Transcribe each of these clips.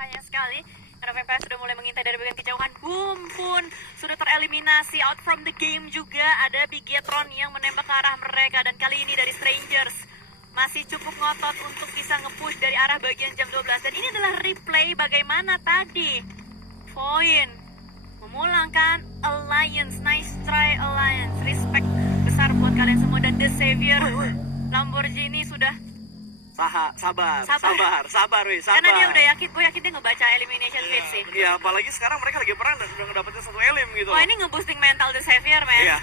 berbahaya sekali. Karena Vampire sudah mulai mengintai dari bagian kejauhan. Boom pun sudah tereliminasi. Out from the game juga ada Bigetron yang menembak ke arah mereka. Dan kali ini dari Strangers masih cukup ngotot untuk bisa nge-push dari arah bagian jam 12. Dan ini adalah replay bagaimana tadi Voin memulangkan Alliance. Nice try Alliance. Respect besar buat kalian semua. Dan The Savior Lamborghini sudah sabar, weh, sabar. karena dia udah yakin, gue yakin dia ngebaca elimination feed sih. Iya, apalagi sekarang mereka lagi perang dan udah ngedapetin satu elim gitu. Wah, ini nge-boosting mental The Savior, men. Iya.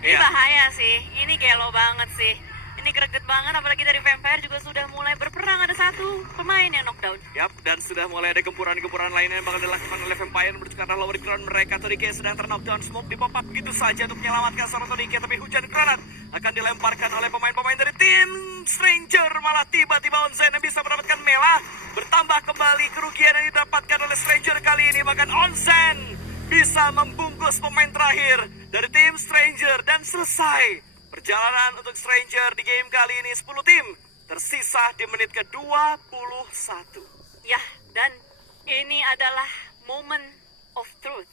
Ini bahaya sih, ini gelo banget sih. Ini greget banget, apalagi dari Vampire juga sudah mulai berperang. Ada satu pemain yang knockdown. Yap, dan sudah mulai ada gempuran-gempuran lainnya yang bakal dilakukan oleh Vampire menuju ke arah lower ground mereka. Todike sedang ter-knockdown, smoke di pop-up begitu saja untuk menyelamatkan seorang Todike. Tapi hujan granat akan dilemparkan oleh pemain-pemain dari tim Stranger. Malah tiba-tiba Onsen yang bisa mendapatkan Mela. Bertambah kembali kerugian yang didapatkan oleh Stranger kali ini. Bahkan Onsen bisa membungkus pemain terakhir dari tim Stranger. Dan selesai perjalanan untuk Stranger di game kali ini. 10 tim tersisa di menit ke-21. Ya, dan ini adalah moment of truth.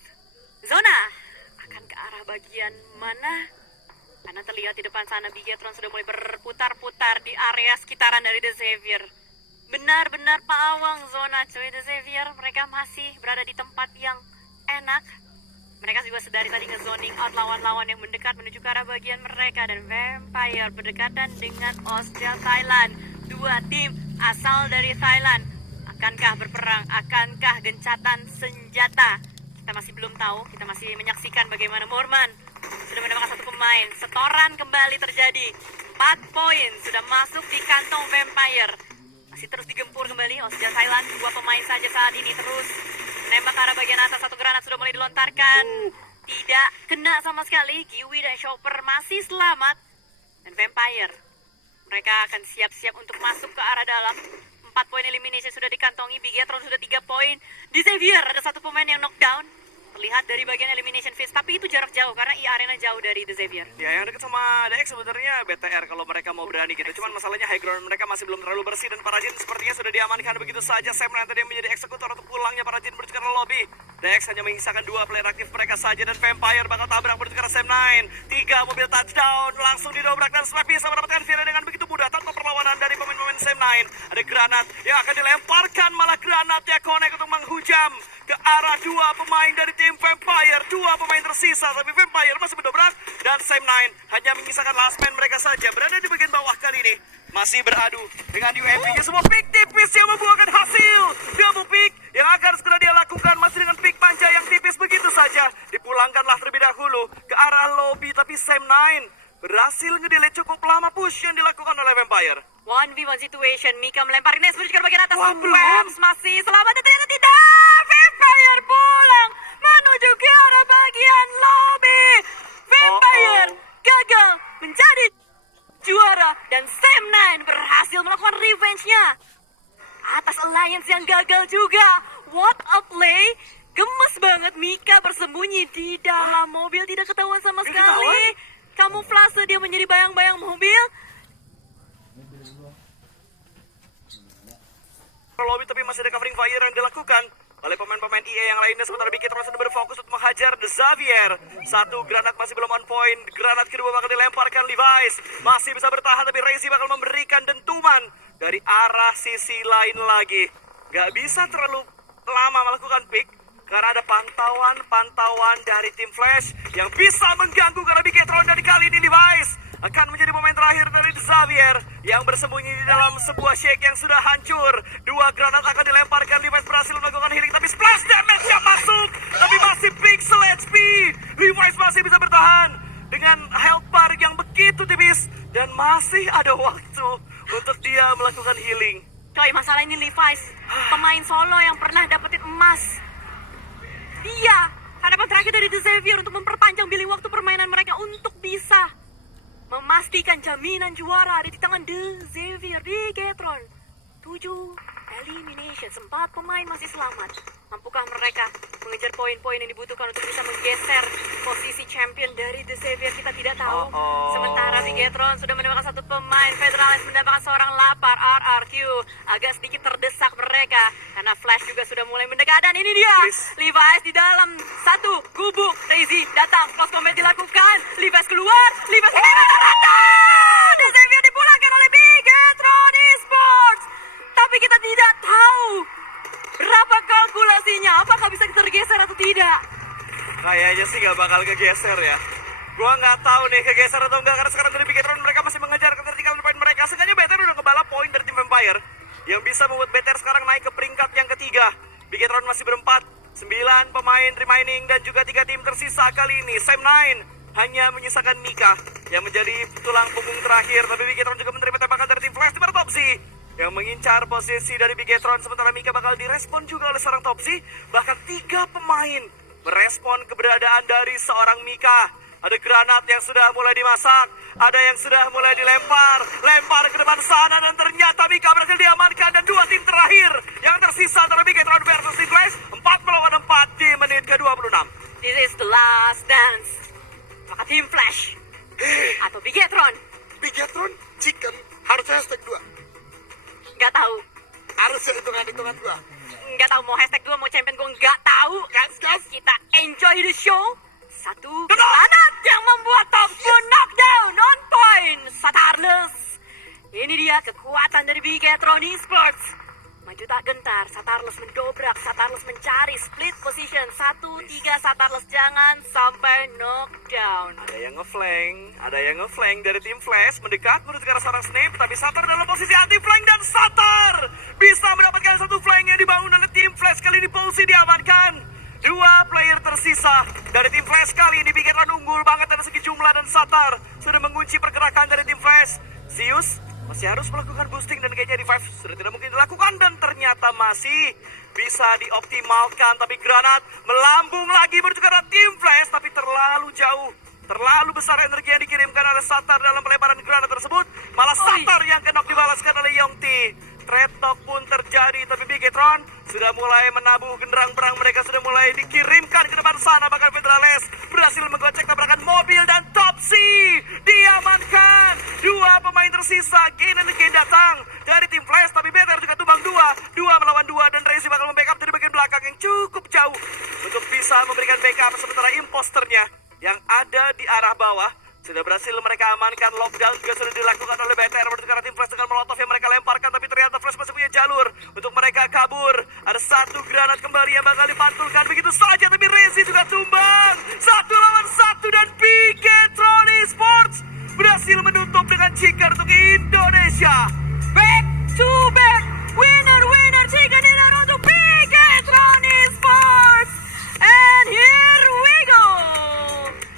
Zona akan ke arah bagian mana? Karena terlihat di depan sana Bigetron sudah mulai berputar-putar di area sekitaran dari The Savior. Benar-benar pawang zona cuy The Savior. Mereka masih berada di tempat yang enak. Mereka juga sedari tadi nge-zoning out lawan-lawan yang mendekat menuju ke arah bagian mereka. Dan Vampire berdekatan dengan Austria Thailand. Dua tim asal dari Thailand. Akankah berperang? Akankah gencatan senjata? Kita masih belum tahu. Kita masih menyaksikan bagaimana Morman sudah menembakkan satu pemain. Setoran kembali terjadi. 4 poin sudah masuk di kantong Vampire. Masih terus digempur kembali Austria Thailand. 2 pemain saja saat ini terus nembak ke arah bagian atas. Satu granat sudah mulai dilontarkan. Tidak kena sama sekali. Giwi dan Chopper masih selamat. Dan Vampire, mereka akan siap-siap untuk masuk ke arah dalam. 4 poin elimination sudah dikantongi. Bigetron sudah 3 poin. Di Xavier ada satu pemain yang knockdown. Terlihat dari bagian elimination phase, tapi itu jarak jauh karena Arena jauh dari The Xavier. Ya, yang dekat sama DX sebenarnya BTR kalau mereka mau berani gitu. Cuman masalahnya high ground mereka masih belum terlalu bersih dan para Jin sepertinya sudah diamankan begitu saja. Sam nanti dia menjadi eksekutor untuk pulangnya para Jin menuju ke lobby. DX hanya menyisakan 2 player aktif mereka saja dan Vampire bakal tabrak menuju ke Sam 9. 3 mobil touchdown langsung didobrak dan Slap bisa mendapatkan Vira dengan begitu mudah tanpa perlawanan dari pemain-pemain Sam 9. Ada granat yang akan dilemparkan, malah granatnya connect untuk menghujam ke arah 2 pemain dari tim Vampire. 2 pemain tersisa, tapi Vampire masih mendobrak dan Sam 9 hanya menyisakan last man mereka saja berada di bagian bawah kali ini. Masih beradu dengan UMP-nya, semua pick tipis yang membuahkan hasil. Double pick yang akan segera dia lakukan masih dengan pick panjang yang tipis begitu saja. Dipulangkanlah terlebih dahulu ke arah lobby, tapi Sam 9 berhasil ngedelay cukup lama push yang dilakukan oleh Vampire. 1v1 situation, Mika melempar Ines menuju ke bagian atas. Wah, belum. Rams masih selamat dan ternyata tidak. Vampire pulang menuju ke arah bagian lobby. Vampire gagal menjadi juara dan Sam 9 berhasil melakukan revenge-nya atas Alliance yang gagal juga. What a play. Gemes banget Mika bersembunyi di dalam mobil, tidak ketahuan sama sekali. Kamuflase dia menjadi bayang-bayang mobil. Lobby tapi masih ada covering fire yang dilakukan oleh pemain-pemain EA yang lainnya, sementara Bigetron sudah berfokus untuk menghajar The Xavier. 1 granat masih belum on point. Granat kedua bakal dilemparkan Levi's. Masih bisa bertahan tapi Razy bakal memberikan dentuman dari arah sisi lain lagi. Gak bisa terlalu lama melakukan pick karena ada pantauan dari tim Flash yang bisa mengganggu karena Bigetron. Dan kali ini Levi's akan menjadi pemain terakhir dari The Xavier yang bersembunyi di dalam sebuah shake yang sudah hancur. 2 granat akan dilemparkan. Levi's berhasil melakukan healing tapi splash damage yang masuk, tapi masih pixel HP. Levi's masih bisa bertahan dengan health bar yang begitu tipis dan masih ada waktu untuk dia melakukan healing. Coy, masalah ini Levi's, pemain solo yang pernah dapetin emas. Dia harapan terakhir dari The Xavier untuk memperpanjang billing waktu permainan mereka untuk bisa memastikan jaminan juara ada di tangan The Xavier. Bigetron 7 elimination. 4 pemain masih selamat. Mampukah mereka mengejar poin-poin yang dibutuhkan untuk bisa menggeser posisi champion dari The Xavier? Kita tidak tahu. Sementara Bigetron sudah mendapatkan 1 pemain. Federales mendapatkan seorang lapar. RRQ agak sedikit terdesak mereka karena Flash juga sudah mulai mendekat. Dan ini dia, Levi's di dalam satu gubuk. Daisy datang, close combat dilakukan. Levi's keluar, Levi's rata. The Xavier dipulangkan oleh Bigetron Esports. Tapi kita tidak tahu berapa kalkulasinya, apakah bisa tergeser atau tidak. Kayaknya sih gak bakal kegeser ya. Gua nggak tahu nih kegeser atau enggak, karena sekarang dari Bigetron mereka masih mengejar ketertinggalan poin mereka. Seenggaknya BTR udah kebalap poin dari tim Vampire yang bisa membuat BTR sekarang naik ke peringkat yang ketiga. Bigetron masih berempat, 9 pemain remaining dan juga 3 tim tersisa kali ini. Sam9 hanya menyisakan Mika yang menjadi tulang punggung terakhir. Tapi Bigetron juga menerima tembakan dari tim Flash di mana Topsy yang mengincar posisi dari Bigetron. Sementara Mika bakal direspon juga oleh seorang Topsy. Bahkan 3 pemain merespon keberadaan dari seorang Mika. Ada granat yang sudah mulai dimasak, ada yang sudah mulai dilempar, lempar ke depan sana, dan ternyata Mika berhasil diamankan. Dan 2 tim terakhir yang tersisa antara Bigetron versus Team Flash, 4 melawan 4 di menit ke-26. This is the last dance. Maka Team Flash atau Bigetron? Bigetron chicken harus hashtag 2. Nggak tahu. Harus hitungan-hitungan 2. Nggak tahu mau hashtag 2 mau champion gue nggak tahu. Gas. Kita enjoy the show. 1 granat yang membuat Topsy knockdown on point. Satarlus. Ini dia kekuatan dari Bigetron Esports. Maju tak gentar, Satarlus mendobrak, Satarlus mencari split position. 1-3 Satarlus, jangan sampai knockdown. Ada yang ngeflank dari tim Flash, mendekat menuju ke arah seorang Snape, tapi Satar dalam posisi anti-flank dan Satar bisa mendapatkan 1 flank yang dibangun oleh tim Flash. Kali ini Posey diamankan. 2 player tersisa dari tim Flash kali ini. Bigetron unggul banget dari segi jumlah dan Satar sudah mengunci pergerakan dari tim Flash. Zeus masih harus melakukan boosting dan kayaknya revive sudah tidak mungkin dilakukan, dan ternyata masih bisa dioptimalkan. Tapi granat melambung lagi menuju ke arah tim Flash, tapi terlalu jauh. Terlalu besar energi yang dikirimkan oleh Satar dalam pelebaran granat tersebut. Malah Satar yang kenok dibalaskan oleh Yongti. Trade talk pun terjadi, tapi Bigetron sudah mulai menabuh genderang perang. Mereka sudah mulai dikirimkan ke depan sana. Bahkan Federales berhasil menggocek tabrakan mobil dan Topsy diamankan. 2 pemain tersisa. Gain and Gain datang dari tim Flash, tapi BTR juga tumbang 2 melawan 2, dan Rezi bakal membackup dari bagian belakang yang cukup jauh untuk bisa memberikan backup. Sementara imposternya yang ada di arah bawah sudah berhasil mereka amankan. Lockdown juga sudah dilakukan oleh BTR menuju ke arah tim Flash dengan molotov yang mereka lemparkan, tapi ternyata Flash masih punya jalur untuk mereka kabur. Ada 1 granat kembali yang bakal dipantulkan begitu saja, tapi Rezi juga tumbang. 1 lawan 1, dan Bigetron Esports berhasil menutup dengan chicken untuk Indonesia. Back to back, winner chicken dinner untuk Bigetron Esports. And here we go,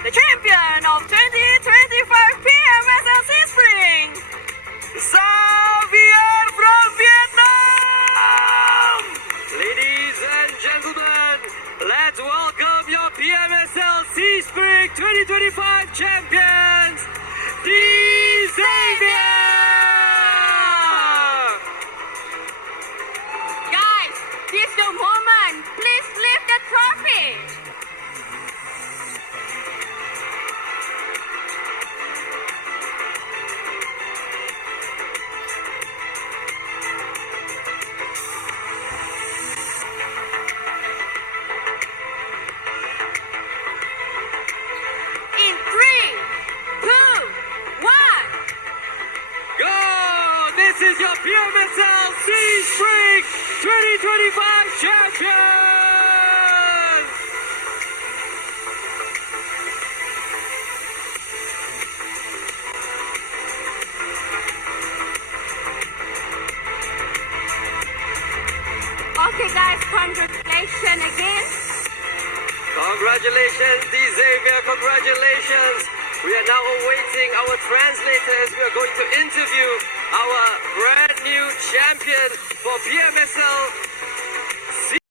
the champion of 2025 PMSL Spring, Xavier from Vietnam. Ladies and gentlemen, let's welcome your PMSL Spring 2025 champions, the Xavier! Guys, this is the moment. Please lift the trophy. In 3, 2, 1. Go! This is your PMSL Spring 2025 champions! Okay, guys, congratulations again. Congratulations, the Xavier, congratulations! We are now awaiting our translators. We are going to interview our brand new champion for PMSL